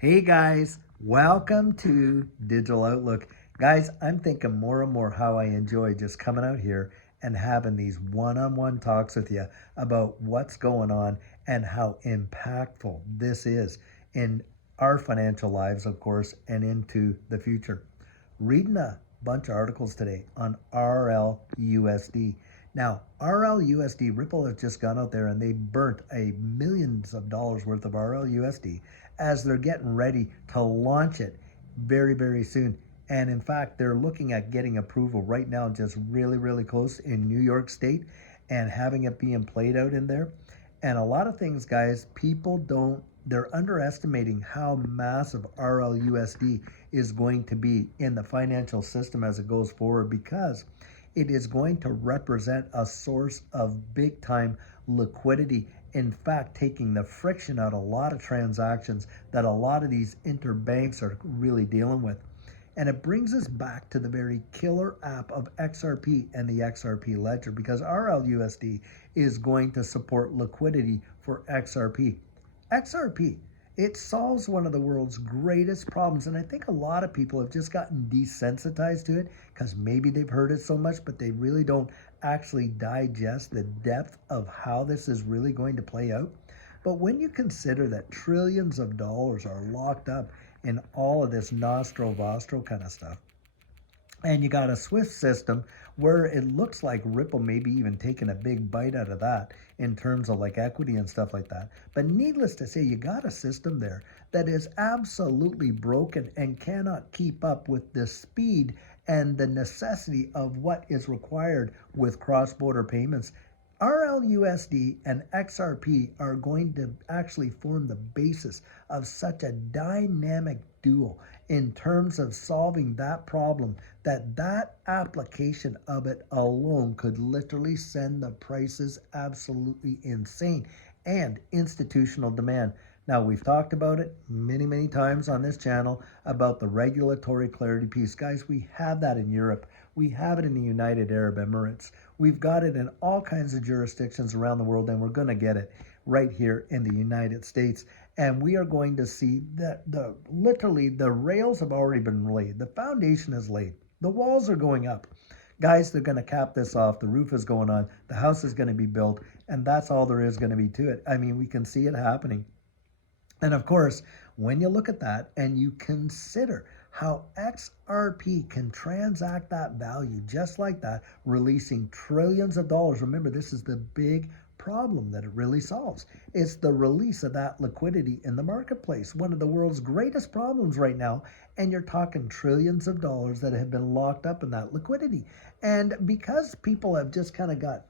Hey guys, welcome to Digital Outlook. Guys, I'm thinking more and more how I enjoy just coming out here and having these one-on-one talks with you about what's going on and how impactful this is in our financial lives, of course, and into the future. Reading a bunch of articles today on RLUSD. Now, RLUSD, Ripple has just gone out there and they burnt a millions of dollars worth of RLUSD as they're getting ready to launch it very, very soon. And in fact, they're looking at getting approval right now, just really, really close in New York State and having it being played out in there. And a lot of things, guys, they're underestimating how massive RLUSD is going to be in the financial system as it goes forward because it is going to represent a source of big time liquidity. In fact, taking the friction out of a lot of transactions that a lot of these interbanks are really dealing with. And it brings us back to the very killer app of XRP and the XRP ledger because RLUSD is going to support liquidity for XRP. XRP, it solves one of the world's greatest problems. And I think a lot of people have just gotten desensitized to it because maybe they've heard it so much, but they really don't actually digest the depth of how this is really going to play out. But when you consider that trillions of dollars are locked up in all of this nostro vostro kind of stuff, and you got a Swift system where it looks like Ripple maybe even taking a big bite out of that in terms of like equity and stuff like that. But needless to say, you got a system there that is absolutely broken and cannot keep up with the speed and the necessity of what is required with cross-border payments. RLUSD and XRP are going to actually form the basis of such a dynamic duo in terms of solving that problem that application of it alone could literally send the prices absolutely insane and institutional demand. Now, we've talked about it many, many times on this channel about the regulatory clarity piece. Guys, we have that in Europe. We have it in the United Arab Emirates. We've got it in all kinds of jurisdictions around the world, and we're going to get it right here in the United States. And we are going to see that literally the rails have already been laid. The foundation is laid. The walls are going up. Guys, they're going to cap this off. The roof is going on. The house is going to be built. And that's all there is going to be to it. I mean, we can see it happening. And of course, when you look at that and you consider how XRP can transact that value just like that, releasing trillions of dollars. Remember, this is the big problem that it really solves. It's the release of that liquidity in the marketplace, one of the world's greatest problems right now. And you're talking trillions of dollars that have been locked up in that liquidity. And because people have just kind of got,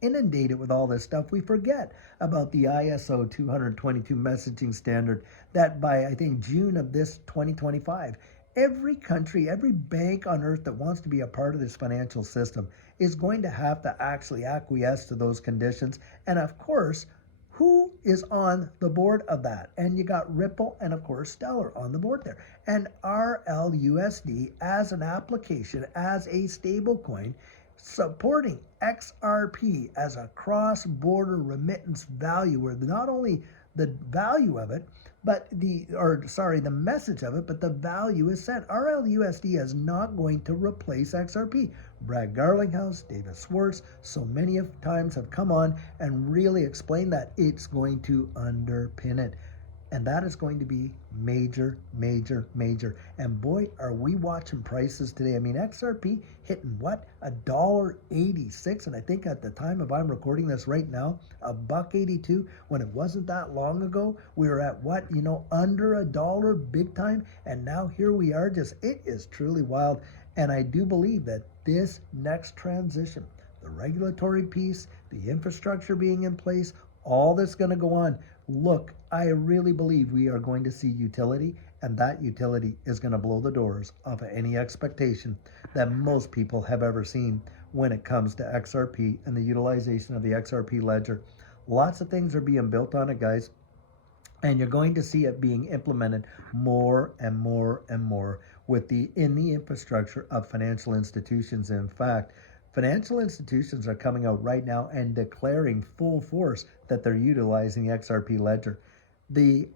inundated with all this stuff, we forget about the ISO 222 messaging standard that by, I think, June of this 2025, every country, every bank on earth that wants to be a part of this financial system is going to have to actually acquiesce to those conditions. And of course, who is on the board of that? And you got Ripple and of course Stellar on the board there. And RLUSD as an application, as a stable coin, supporting XRP as a cross-border remittance value where not only the value of it, but the message of it, but the value is sent. RLUSD is not going to replace XRP. Brad Garlinghouse, David Schwartz, so many of times have come on and really explained that it's going to underpin it. And that is going to be major, major, major. And boy, are we watching prices today. I mean, XRP hitting what? $1.86. And I think at the time of I'm recording this right now, $1.82, when it wasn't that long ago, we were at what? Under $1 big time. And now here we are. It is truly wild. And I do believe that this next transition, the regulatory piece, the infrastructure being in place, all that's going to go on. Look, I really believe we are going to see utility, and that utility is going to blow the doors off of any expectation that most people have ever seen when it comes to XRP and the utilization of the XRP ledger. Lots of things are being built on it, guys, and you're going to see it being implemented more and more and more in the infrastructure of financial institutions. In fact, financial institutions are coming out right now and declaring full force that they're utilizing the XRP ledger. The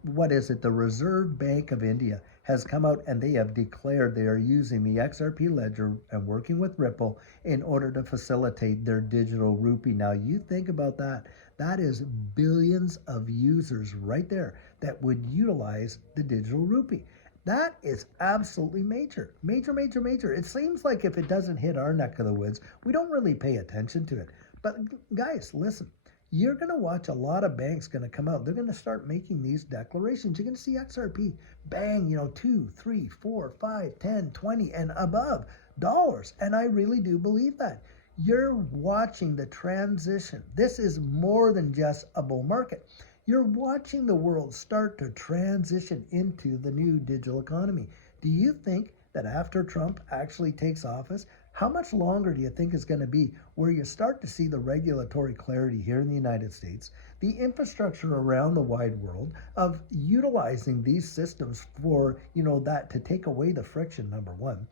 Reserve Bank of India has come out and they have declared they are using the XRP ledger and working with Ripple in order to facilitate their digital rupee. Now, you think about that. That is billions of users right there that would utilize the digital rupee. That is absolutely major. Major, major, major. It seems like if it doesn't hit our neck of the woods, we don't really pay attention to it. But guys, listen, you're going to watch a lot of banks going to come out. They're going to start making these declarations. You're going to see XRP bang, 2, 3, 4, 5, 10, 20 and above dollars. And I really do believe that. You're watching the transition. This is more than just a bull market. You're watching the world start to transition into the new digital economy. Do you think that after Trump actually takes office, how much longer do you think is going to be where you start to see the regulatory clarity here in the United States, the infrastructure around the wide world of utilizing these systems for, that to take away the friction, number one.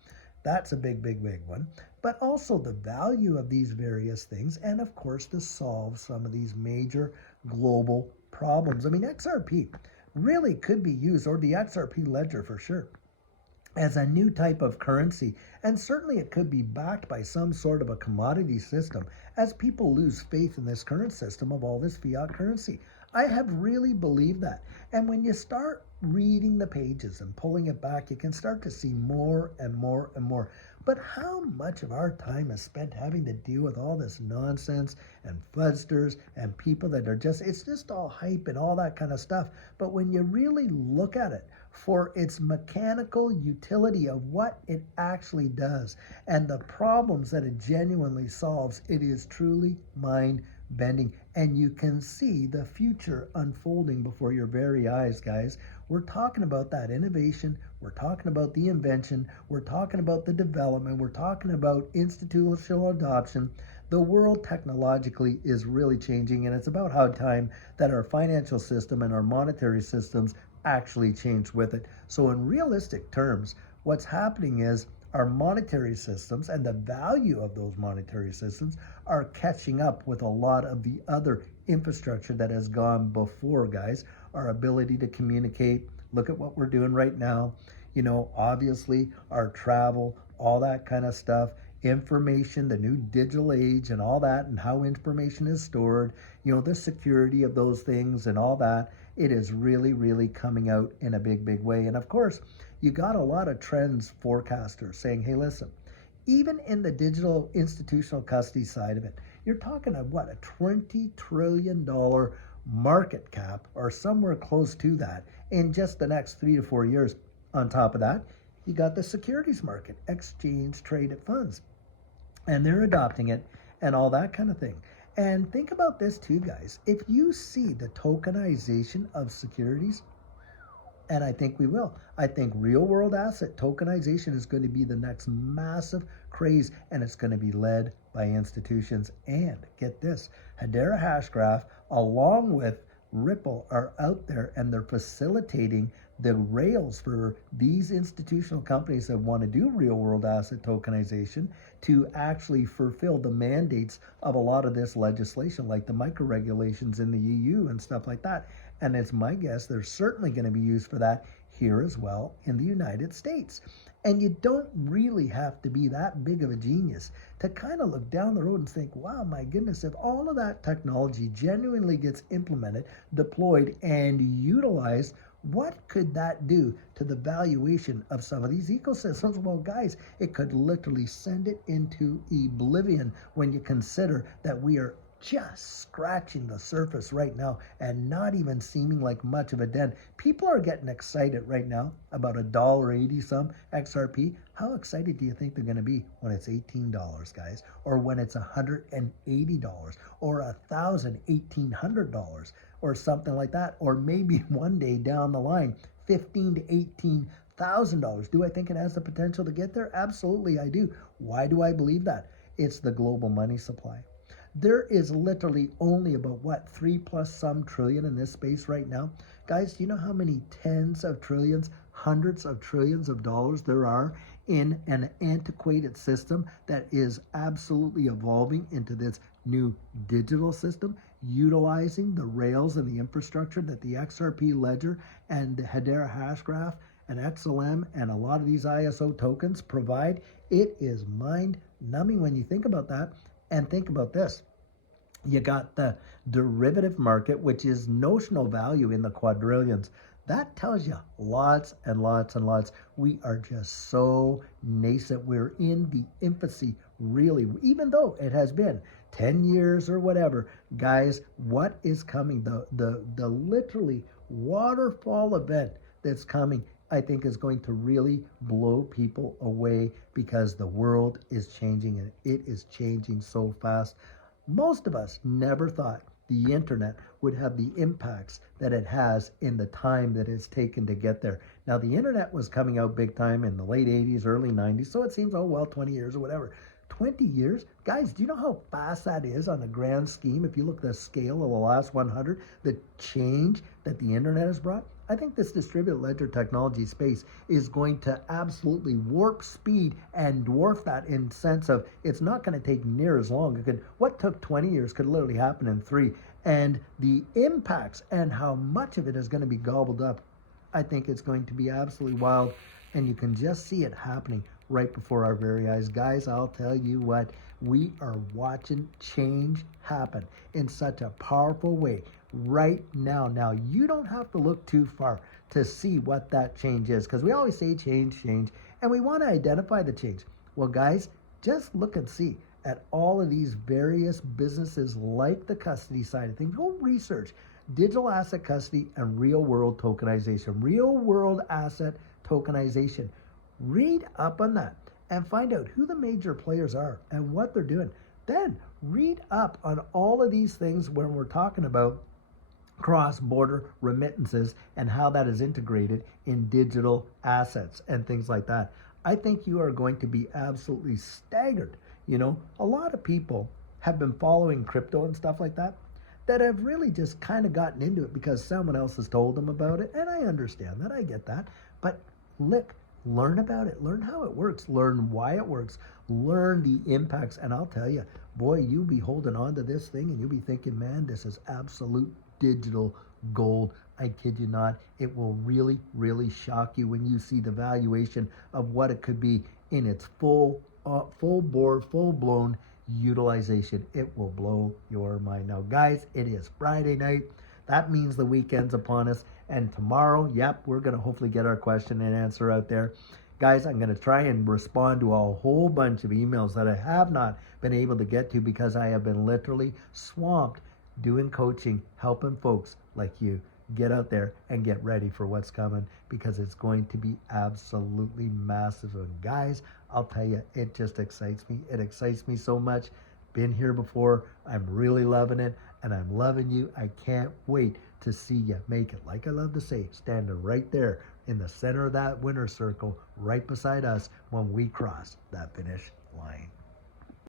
That's a big, big, big one. But also the value of these various things, and of course to solve some of these major global problems. I mean, XRP really could be used, or the XRP ledger for sure, as a new type of currency. And certainly it could be backed by some sort of a commodity system as people lose faith in this current system of all this fiat currency. I have really believed that. And when you start reading the pages and pulling it back, you can start to see more and more and more. But how much of our time is spent having to deal with all this nonsense and fuzzsters and people that are it's just all hype and all that kind of stuff. But when you really look at it for its mechanical utility of what it actually does and the problems that it genuinely solves, it is truly mind-bending. And you can see the future unfolding before your very eyes, guys. We're talking about that innovation. We're talking about the invention. We're talking about the development. We're talking about institutional adoption. The world technologically is really changing, and it's about how time that our financial system and our monetary systems actually change with it. So in realistic terms, what's happening is our monetary systems and the value of those monetary systems are catching up with a lot of the other infrastructure that has gone before, guys. Our ability to communicate, look at what we're doing right now, obviously our travel, all that kind of stuff, information, the new digital age and all that, and how information is stored, the security of those things and all that. It is really, really coming out in a big, big way. And of course, you got a lot of trends forecasters saying, hey, listen, even in the digital institutional custody side of it, you're talking of a $20 trillion market cap or somewhere close to that in just the next 3 to 4 years. On top of that, you got the securities market, exchange traded funds, and they're adopting it and all that kind of thing. And think about this too, guys. If you see the tokenization of securities, and I think we will. I think real world asset tokenization is going to be the next massive craze, and it's going to be led by institutions. And get this, Hedera Hashgraph, along with Ripple, are out there and they're facilitating the rails for these institutional companies that want to do real world asset tokenization to actually fulfill the mandates of a lot of this legislation, like the micro regulations in the EU and stuff like that. And it's my guess they're certainly going to be used for that here as well in the United States. And you don't really have to be that big of a genius to kind of look down the road and think, wow, my goodness, if all of that technology genuinely gets implemented, deployed, and utilized, what could that do to the valuation of some of these ecosystems? Well, guys, it could literally send it into oblivion when you consider that we are just scratching the surface right now and not even seeming like much of a dent. People are getting excited right now about $1.80 some XRP. How excited do you think they're going to be when it's $18, guys? Or when it's $180 or $1,800 or something like that? Or maybe one day down the line, $15,000 to $18,000. Do I think it has the potential to get there? Absolutely, I do. Why do I believe that? It's the global money supply. There is literally only about 3+ some trillion in this space right now. Guys, do you know how many tens of trillions, hundreds of trillions of dollars there are in an antiquated system that is absolutely evolving into this new digital system? utilizing the rails and the infrastructure that the XRP ledger and the Hedera Hashgraph and XLM and a lot of these ISO tokens provide, it is mind numbing when you think about that. And think about this. You got the derivative market, which is notional value in the quadrillions. That tells you lots and lots and lots. We are just so nascent. We're in the infancy, really, even though it has been 10 years or whatever. Guys, what is coming? The literally waterfall event that's coming, I think, is going to really blow people away because the world is changing and it is changing so fast. Most of us never thought the internet would have the impacts that it has in the time that it's taken to get there. Now, the internet was coming out big time in the late 80s, early 90s, so it seems, oh, well, 20 years or whatever. 20 years? Guys, do you know how fast that is on a grand scheme? If you look at the scale of the last 100, the change that the internet has brought, I think this distributed ledger technology space is going to absolutely warp speed and dwarf that in sense of it's not going to take near as long. What took 20 years could literally happen in 3. And the impacts and how much of it is going to be gobbled up, I think it's going to be absolutely wild. And you can just see it happening right before our very eyes. Guys, I'll tell you what, we are watching change happen in such a powerful way right now. Now, you don't have to look too far to see what that change is, because we always say change, and we want to identify the change. Well, guys, just look and see at all of these various businesses like the custody side of things. Go research digital asset custody and real world tokenization, real world asset tokenization. Read up on that and find out who the major players are and what they're doing. Then read up on all of these things when we're talking about cross-border remittances and how that is integrated in digital assets and things like that. I think you are going to be absolutely staggered. You know, a lot of people have been following crypto and stuff like that have really just kind of gotten into it because someone else has told them about it. And I understand that, I get that. But look, learn about it, learn how it works, learn why it works, learn the impacts. And I'll tell you, boy, you'll be holding on to this thing and you'll be thinking, man, this is absolute digital gold. I kid you not. It will really, really shock you when you see the valuation of what it could be in its full bore, full blown utilization. It will blow your mind. Now, guys, it is Friday night. That means the weekend's upon us. And tomorrow, yep, we're going to hopefully get our question and answer out there. Guys, I'm going to try and respond to a whole bunch of emails that I have not been able to get to because I have been literally swamped doing coaching, helping folks like you get out there and get ready for what's coming, because it's going to be absolutely massive. And guys, I'll tell you, it just excites me. It excites me so much. Been here before. I'm really loving it, and I'm loving you. I can't wait to see you make it. Like I love to say, standing right there in the center of that winner's circle, right beside us when we cross that finish line.